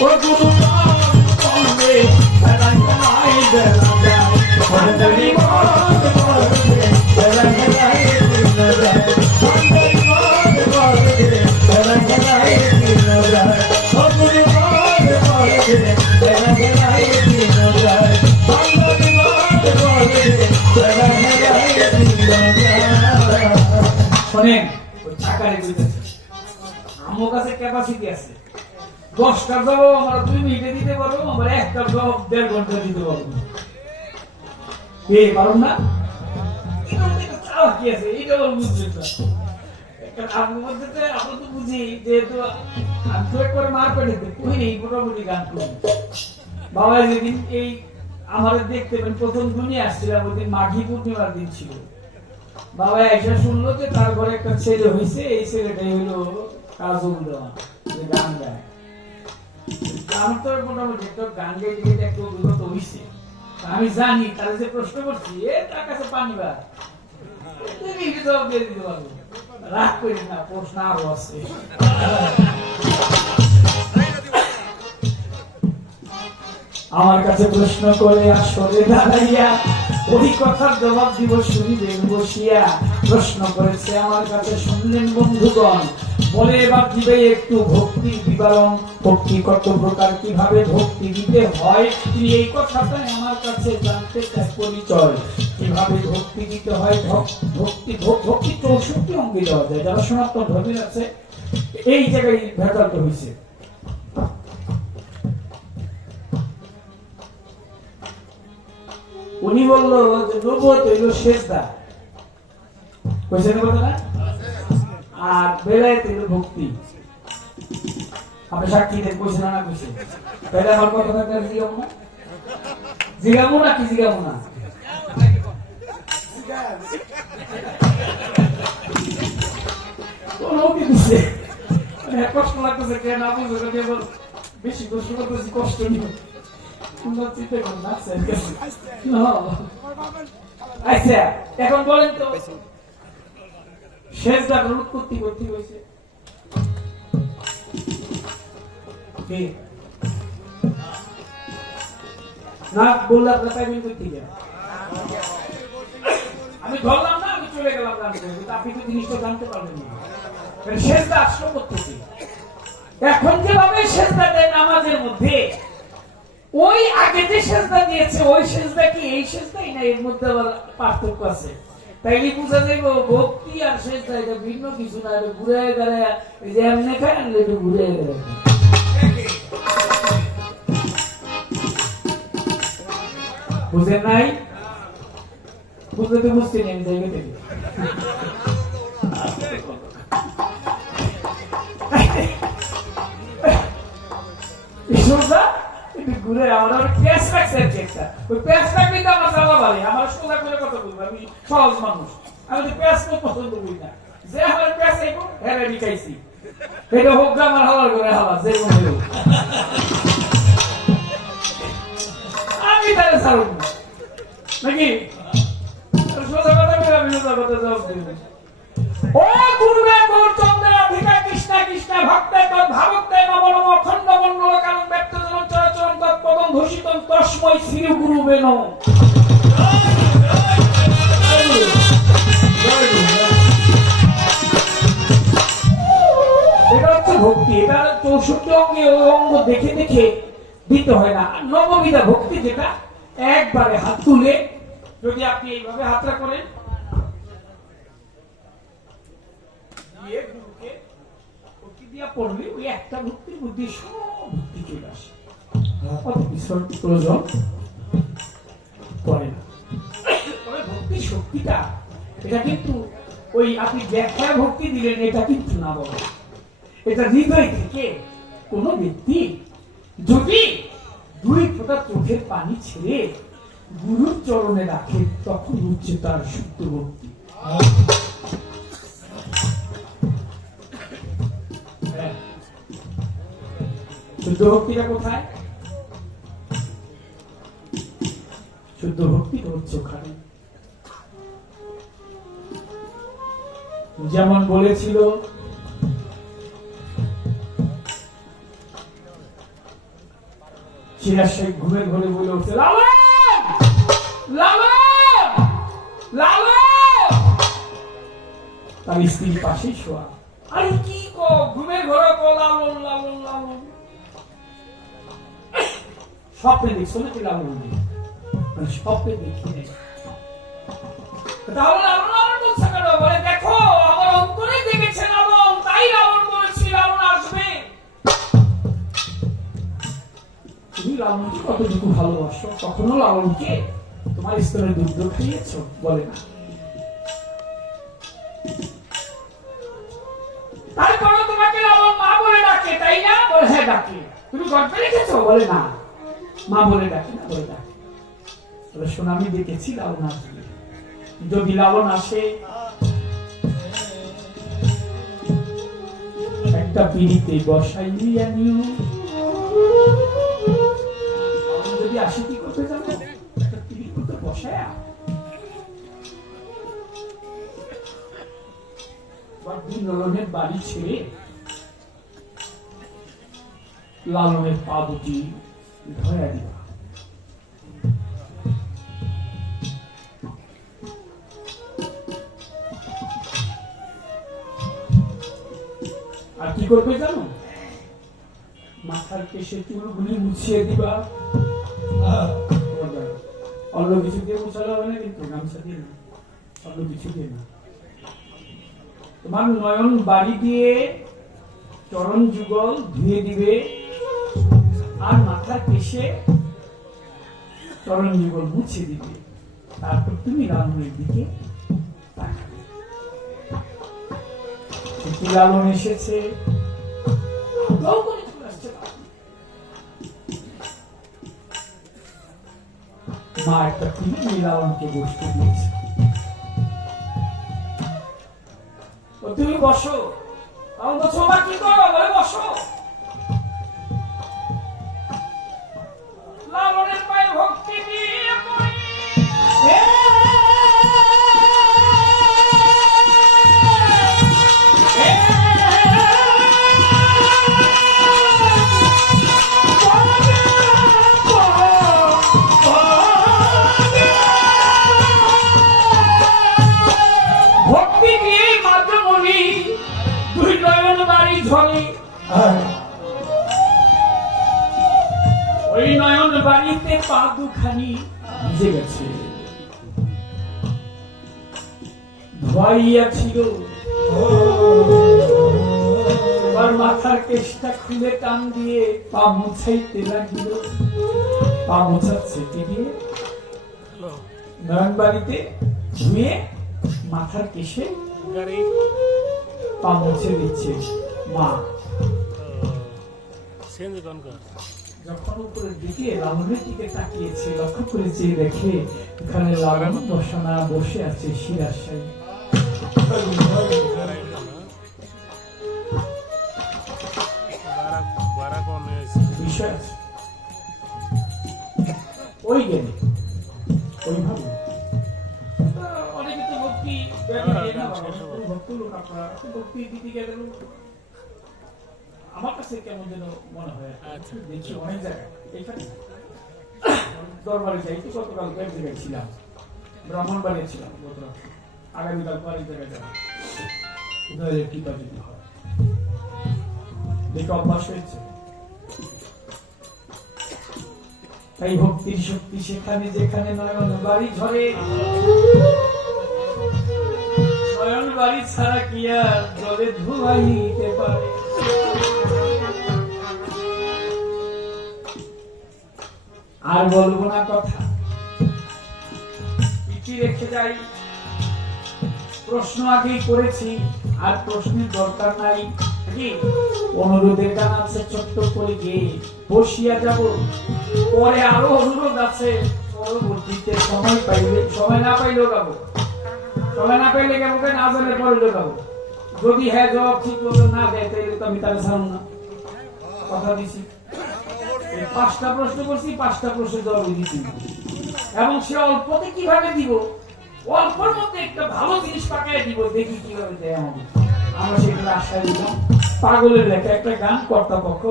ও গুরু বলবে বেলা বেলায় বেলা যায় বন্দরি বলবে বেলা বেলায় বেলা যায় বন্দরি বলবে বেলা বেলায় বেলা যায় ও গুরু বলবে বেলা বেলায় বেলা যায় বন্দরি বলবে বেলা বেলায় বেলা যায়। শোনেন ওই চাকারে কইতেছে আমার কাছে ক্যাপাসিটি আছে 10টা জবাব আমরা 2 মিনিটে দিতে পারবো আমরা একটা জবাব 1.5 ঘন্টা দিতে পারবো পারো না কি আছে এটা বল বুঝছেন একটা আপনার মধ্যে আমরা তো বুঝি যেহেতু আন্তরিক করে মার পেটে তুই এই মোটামুটি গান করি বাবা যেদিন এই আমাদের দেখতে পেন প্রথম দুনিয়া আসছিলাম ওই দিন মাঘী পূর্ণিমার দিন ছিল বাবা এসে শুনলো যে তার ঘরে একটা ছেলে হয়েছে এই ছেলেটাই হলো কাজল দেওয়া যে গান গায় আমার তো মোটামুটি তো গান গাইতে একটু অভিজ্ঞতা হয়েছে আমি জানি তাহলে যে প্রশ্ন করছি তার কাছে পানিবার তুমি জবাব দিয়ে দিতে পারবো রাগ করি না প্রশ্ন আরো আছে আমার কাছে প্রশ্ন করে আসলে দাঁড়াইয়া ওই কথার জবাব দিব শুনিবেন বসিয়া প্রশ্ন করেছে আমার কাছে শুনলেন বন্ধুগণ বলে এবার দিবে একটু ভক্তি বিবরণ ভক্তি কত প্রকার কিভাবে ভক্তি দিতে হয় তিনি এই কথাটা আমার কাছে জানতে চাই পরিচয় কিভাবে ভক্তি দিতে হয় ভক্তি ভক্তি 64 অঙ্গে দেওয়া যায় যারা সনাতন ধর্মী আছে এই জায়গায় ভেদান্ত হয়েছে উনি বললো যে নবুয়ত হইল সেজদা কইছেন কথা না আর বেলায়েত হইল ভক্তি আপনি সাক্ষী দেন কইছেন না কইছেন তাহলে আমার কথাটা জিগামু না কি জিগামু না কোনো কি দিছে কষ্ট লাগতেছে কেন আপনি বেশি কষ্ট করতেছি কষ্ট নিয়ে আচ্ছা এখন বলেন তো শেষ দাগ উৎপত্তি করতে হয়েছে না বললে আপনার পাইবেন করতে আমি ধরলাম না আমি চলে গেলাম আপনি তো জিনিসটা জানতে পারবেন না শেষ দাগ আসলো করতেছি এখন যেভাবে শেষ দাগ দেয় নামাজের মধ্যে ওই আগে যে সেজদা দিয়েছে ওই সেজদা কি এই সেজদাই না এর মধ্যে আবার পার্থক্য আছে তাইলে বুঝা যাইব ভক্তি আর সেজদা এটা ভিন্ন কিছু না এটা ঘুরে গেলে এই যে এমনি খায় আনলে একটু ঘুরে গেলে বুঝেন নাই বুঝলে তো বুঝতে নেই জায়গা থেকে ঘুরে আমার প্যাস রাখছে একটা ওই প্যাস রাখলে তো আমার জ্বালা বাড়ে আমার সোজা করে কথা বলবো আমি সহজ মানুষ আমি তো প্যাস তো পছন্দ করি না যে আমার প্যাস আইবো হ্যাঁ খাইছি এটা হোক আমার হাওয়ার করে হাওয়া যে আমি তাহলে ছাড়ব নাকি সোজা কথা বলে আমি সোজা কথা জবাব দিব ও গুরুবে গৌর চন্দ্র অধিকা কৃষ্ণ কৃষ্ণ ভক্তে তৎ ভাবক্তে নম নম অখণ্ড মণ্ডল কারণ ব্যক্ত জন চরাচরণ তৎপদং ঘোষিতং তস্মৈ শ্রী গুরুবে নমঃ এটা হচ্ছে ভক্তি এটা 64 অঙ্গে অঙ্গ দেখে দেখে দিতে হয় না নববিধা ভক্তি যেটা একবারে হাত তুলে যদি আপনি এইভাবে হাতটা করেন পড়বে ওই একটা ভক্তির মধ্যে সব ভক্তি চলে আসে অত বিসর্জন প্রয়োজন পড়ে না তবে ভক্তির শক্তিটা এটা কিন্তু ওই আপনি ব্যাখ্যা ভক্তি দিলেন এটা কিন্তু না বলে এটা হৃদয় থেকে কোন ব্যক্তি যদি 2 ফোঁটা চোখের পানি ছেড়ে গুরুর চরণে রাখে তখন হচ্ছে তার শুদ্ধ ভক্তি শুদ্ধ ভক্তিটা কোথায় শুদ্ধ ভক্তি হচ্ছে ওখানে যেমন বলেছিল সিরাজ সাহেব ঘুমের ঘরে বলে উঠছে, লালন লালন লালন। তার স্ত্রীর পাশেই শোয়া। আরে কি কো, ঘুমের ঘরে কো লালন লালন লালন। স্বপ্নে দেখছো নাকি লালন? স্বপ্নে দেখি নেই। তাহলে লালন লালন বলছে কেন? বলে দেখো আমার অন্তরে দেখেছে লালন, তাই লালন বলেছি লালন আসবে। তুমি লালনকে কতটুকু ভালোবাসো? কখনো লালনকে তোমার স্তনের দুধ খাইয়েছো? বলে না। তারপরে তোমাকে লালন মা বলে ডাকে, তাই না? বলে হ্যাঁ ডাকে। তুমি গর্বে রেখেছো? বলে না, মা বলে ডাকে না, বলে ডাকে। বলে শোনো, আমি দেখেছি লালন আসবে। যদি লালন আসে, একটা পিড়িতে বসাইয়া নিও। যদি আসে কি করতে যাবে? একটা পিড়ি করতে বসায়া লালনের বাড়ি ছেড়ে লালনের পা দুটি ধরা দিবা। আর কি করবে জানো? মাথার কেশে চুলগুলি মুছিয়ে দিবা। অন্য কিছু দিয়ে মুছালে হবে না, কিন্তু গামছা দিয়ে না, অন্য কিছু দিয়ে না। তোমার নয়ন বাড়ি দিয়ে চরণ যুগল ধুয়ে দিবে, আর মাথার কেশে চরণ যুগল মুছে দিবে। তারপর তুমি লালনের দিকে তাকাবে। লালন এসেছে, মা একটা পিড়ি লালনকে বসতে দিয়েছে। তুমি বসো। বসো মা, কি করো? বলে বসো। লালনের পায়ে ভক্তি দিয়ে পড়ি। ওই নয়ন বাড়িতে পা দুখানি ভিজে গেছে, ধোয়াইয়া ছিল। এবার মাথার কেশটা খুলে টান দিয়ে পা মুছাইতে লাগিল। পা মুছাচ্ছে কি দিয়ে? নয়ন বাড়িতে ধুয়ে মাথার কেশে পা মুছে দিচ্ছে মা। যখন উপরের দিকে লালনের দিকে তাকিয়েছে, লক্ষ্য করে চেয়ে দেখে এখানে লালন বসানা বসে আছে সিরাজ সাহেব। বিষয় আছে ওই গেলে ওইভাবে অনেকে তো ভক্তি ভক্ত লোক, আপনারা ভক্তি দিতে গেলে আমার কাছে কেমন যেন মনে হয়। দেখি অনেক জায়গায় এখানে দরবারে যাই তো, গতকাল এক জায়গায় ছিলাম, ব্রাহ্মণবাড়ি ছিলাম, আগামীকাল আরেক জায়গায় যাবো। কৃপা যদি হয়, দেখে অভ্যাস হয়েছে। তাই ভক্তির শক্তি সেখানে যেখানে নয়ন বাড়ি ঝরে। নয়ন বাড়ি ছাড়া কি আর জলে ধুয়াইতে পারে? আর বলবো না কথা, পিঠি রেখে যাই। প্রশ্ন আগেই করেছি, আর প্রশ্নের দরকার নাই। অনুরোধের গান আছে, ছোট্ট করে গিয়ে বসিয়া যাব। পরে আরো অনুরোধ আছে, পরবর্তীতে সময় পাইলে, সময় না পাইলেও গাবো, সময় না পাইলে গাবো, না জানে পড়লেও গাবো। যদি হ্যাঁ জবাব ঠিক মতো না দেয়, তাইলে তো আমি তাহলে ছাড়ব না, কথা দিছি। 5টা প্রশ্ন করছি, 5টা প্রশ্নের জবাব দিচ্ছি, এবং সে অল্পতে কিভাবে দিব, অল্পের মধ্যে একটা ভালো জিনিস পাকায় দিব, দেখি কিভাবে দেয় আমাদের। আমরা সেখানে আশা দিলাম। পাগলের লেখা একটা গান, কর্তাপক্ষ